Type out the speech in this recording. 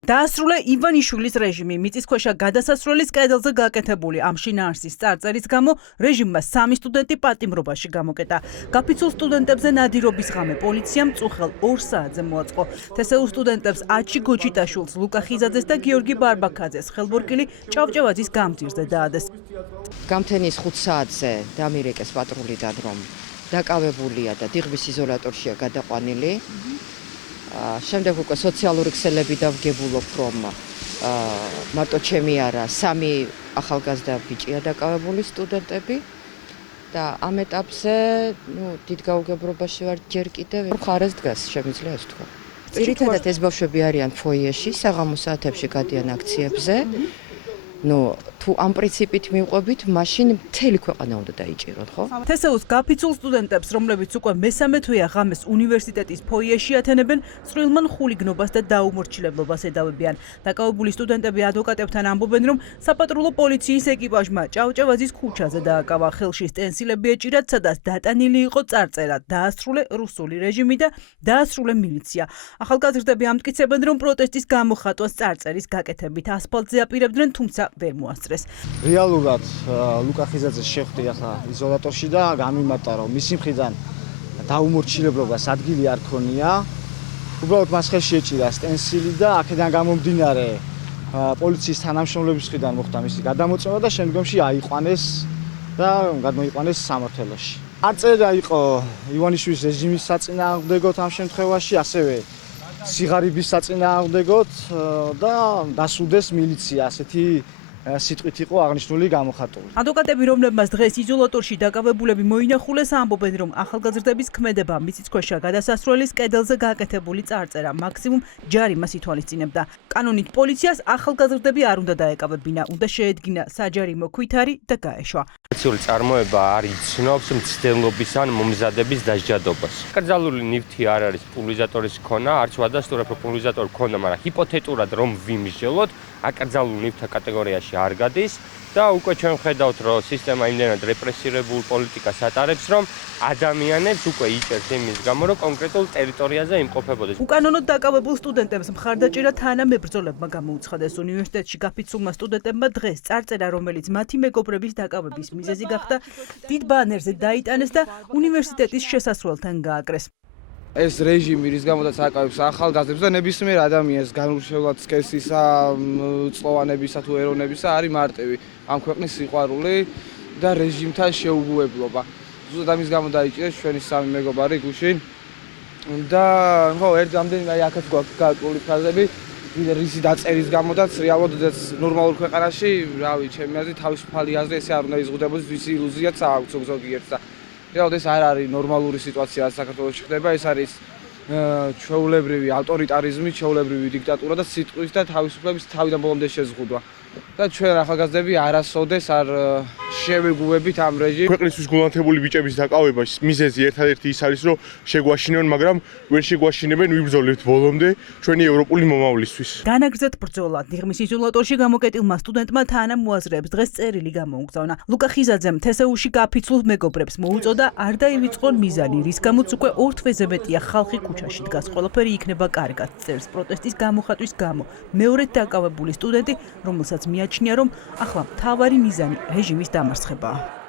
დაასრულა ივანიშვილის რეჟიმი. მიწისქვეშა გადასასვლელის კედელზე გაკეთებული ამ შინაარსის წარწერის გამო რეჟიმმა 3 სტუდენტი პატიმრობაში გამოკეტა. გაფიცულ სტუდენტებზე ნადირობის ღამე პოლიციამ წუხელ 2 საათზე მოაწყო. თესეულ სტუდენტებს აჩი გოჯიტაშვილს, ლუკა ხიზაძეს და გიორგი ბარბაქაძეს ხელბორკილი ჭავჭავაძის გამზირზე დაადეს. გამთენის 5 საათზე დამირეკეს პატრულიდან, რომ დაკავებულია და დიღმის იზოლატორშია გადაყვანილი. შემდეგ უკვე სოციალური ქსელები დავგებულობ, რომ მარტო ჩემი არა, 3 ახალგაზრდა ბიჭია დაკავებული სტუდენტები და ამ ეტაპზე, დიდ გაუგებრობაში ვარ ჯერ კიდევ. მხარეს დგას, შემიძლია ეს თქვა. ძირითადად ეს ბავშვები არიან ფოიეში, საღამო საათებში გადიან აქციებზე. თუ ამ პრინციპით მივყვებით, მაშინ მთელი ქვეყანა უნდა დაიჭიროთ, ხო? თესეულს გაფიცულ სტუდენტებს, რომლებიც უკვე მესამე თვეა ღამეს უნივერსიტეტის ფოიეში ათენებენ, სრულმან ხულიგნობას და დაუმორჩილებლობას ედავებიან. დაკავებული სტუდენტები ადვოკატებთან ამბობენ, რომ საპატრულო პოლიციის ეკიპაჟმა ჭავჭავაძის ქუჩაზე დააკავა. ხელში სტენსილები ეჭირათ, სადაც დატანილი იყო წარწერა: დაასრულე რუსული რეჟიმი და დაასრულე მილიცია. ახალგაზრდები ამტკიცებენ, რომ პროტესტის გამოხატვას წარწერის გაკეთებით ასფალტზე აპირებდნენ, თუმცა ვერ მოასწრეს. რეალურად ლუკა ხიზაძეს შეხვდი ახლა იზოლატორში და გამიმარტა, რომ მისი მხრიდან დაუმორჩილებლობას ადგილი არ ქონია. უბრალოდ მას ხელში ეჭირა სტენსილი და აქედან გამომდინარე პოლიციის თანამშრომლების მხრიდან მოხდა მისი გადამოწმება და შემდგომში აიყვანეს და გადმოიყვანეს სამართლოში. წარწერა იყო ივანიშვილის რეჟიმის საწინააღმდეგოდ ამ შემთხვევაში, ასევე სიღარიბის საწინააღმდეგოდ და დასუდეს მილიცია, ასეთი სიტყვით იყო აღნიშნული გამოხატული. ადვოკატები, რომლებმაც დღეს იზოლატორში დაკავებულები მოინახულეს, ამბობენ, რომ ახალგაზრდების ქმედება მიწისქვეშა გადასასვლელის კედელზე გაკეთებული წარწერა მაქსიმუმ ჯარიმას ითვალისწინებდა. კანონით პოლიციას ახალგაზრდები არ უნდა დაეკავებინა, უნდა შეედგინა საჯარიმო ქვითარი და გაეშვა. სოციალური წარმოება არ იცნობს მცდელობის ან მომზადების დასჯადობას. კრძალული ნივთი არ არის პულვერიზატორის ქონა, არც ვადასტურებ რომ პულვერიზატორი ქონდა, მაგრამ ჰიპოთეტურად რომ ვიმსჯელოთ, აკრძალულ ნივთთა კატეგორიაში არ გადის და უკვე ჩვენ ვხედავთ, რომ სისტემა იმდენად რეპრესირებულ პოლიტიკას ატარებს, რომ ადამიანებს უკვე იჭერს იმის გამო, რომ კონკრეტულ ტერიტორიაზე იმყოფებოდეს. უკანონოდ დაკავებულ სტუდენტებს მხარდაჭერა თანამებრძოლებმა გამოუცხადეს. უნივერსიტეტში გაფიცულმა სტუდენტებმა დღეს წარწერა, რომელიც მათი მეგობრების დაკავების მიზეზი გახდა, დიდ ბანერზე დაიტანეს და უნივერსიტეტის შესასვლელთან გააკრეს. ეს რეჟიმი, რის გამოდაც აკავებს ახალგაზრდებს და ნებისმიერ ადამიანს განურჩევლად სქესისა, წყლოვანებისა თუ ეროვნებისა არის მარტივი ამ ქვეყნის სიყვარული და რეჟიმთან შეუგუებლობა. ზუსტად ამის გამო დაიჭირეს ჩვენი 3 მეგობარი გუშინ და ერთ რამდენიმე აქაც გვაქვს გააკრული ფრაზები რისი დაწერის გამოდაც რეალურად ნორმალურ ქვეყანაში, რავი, ჩემი აზრით თავისუფალი აზრი ესე არ უნდა იზღუდებოდეს, ვისი ილუზიაც აქვს ზოგიერთს და რეალურად ეს არ არის ნორმალური სიტუაცია საქართველოში ხდება, ეს არის ჩვეულებრივი ავტორიტარიზმი, ჩვეულებრივი დიქტატურა და სიტყვის და თავისუფლების თავიდან ბოლომდე შეზღუდვა. და ჩვენ ახალგაზრდები არასოდეს არ შევეგუებით ამ რეჟიმს. ქვეყნისთვის გულანთებული ბიჭების დაკავების მიზეზი ერთადერთი ის არის, რომ შეგვაშინონ, მაგრამ ვერ შეგვაშინებენ, ვიბრძოლებთ ბოლომდე ჩვენი ევროპული მომავლისთვის. განაგრძეთ ბრძოლა. დიღმის იზოლატორში გამოკეტილმა სტუდენტმა თანამოაზრეებს დღეს წერილი გამოუგზავნა. ლუკა ხიზაძემ თესეულში გაფიცულ მეგობრებს მოუწოდა არ დაივიწყონ მიზანი, რის გამოც უკვე 2 თვეზე მეტია ხალხი ქუჩაში დგას. ყველაფერი იქნება კარგად, წერს პროტესტის გამოხატვის გამო. მეორედ დაკავებული სტუდენტი, რომელსაც მიაჩნია, რომ ახლა მთავარი მიზანი რეჟიმის დამარცხებაა.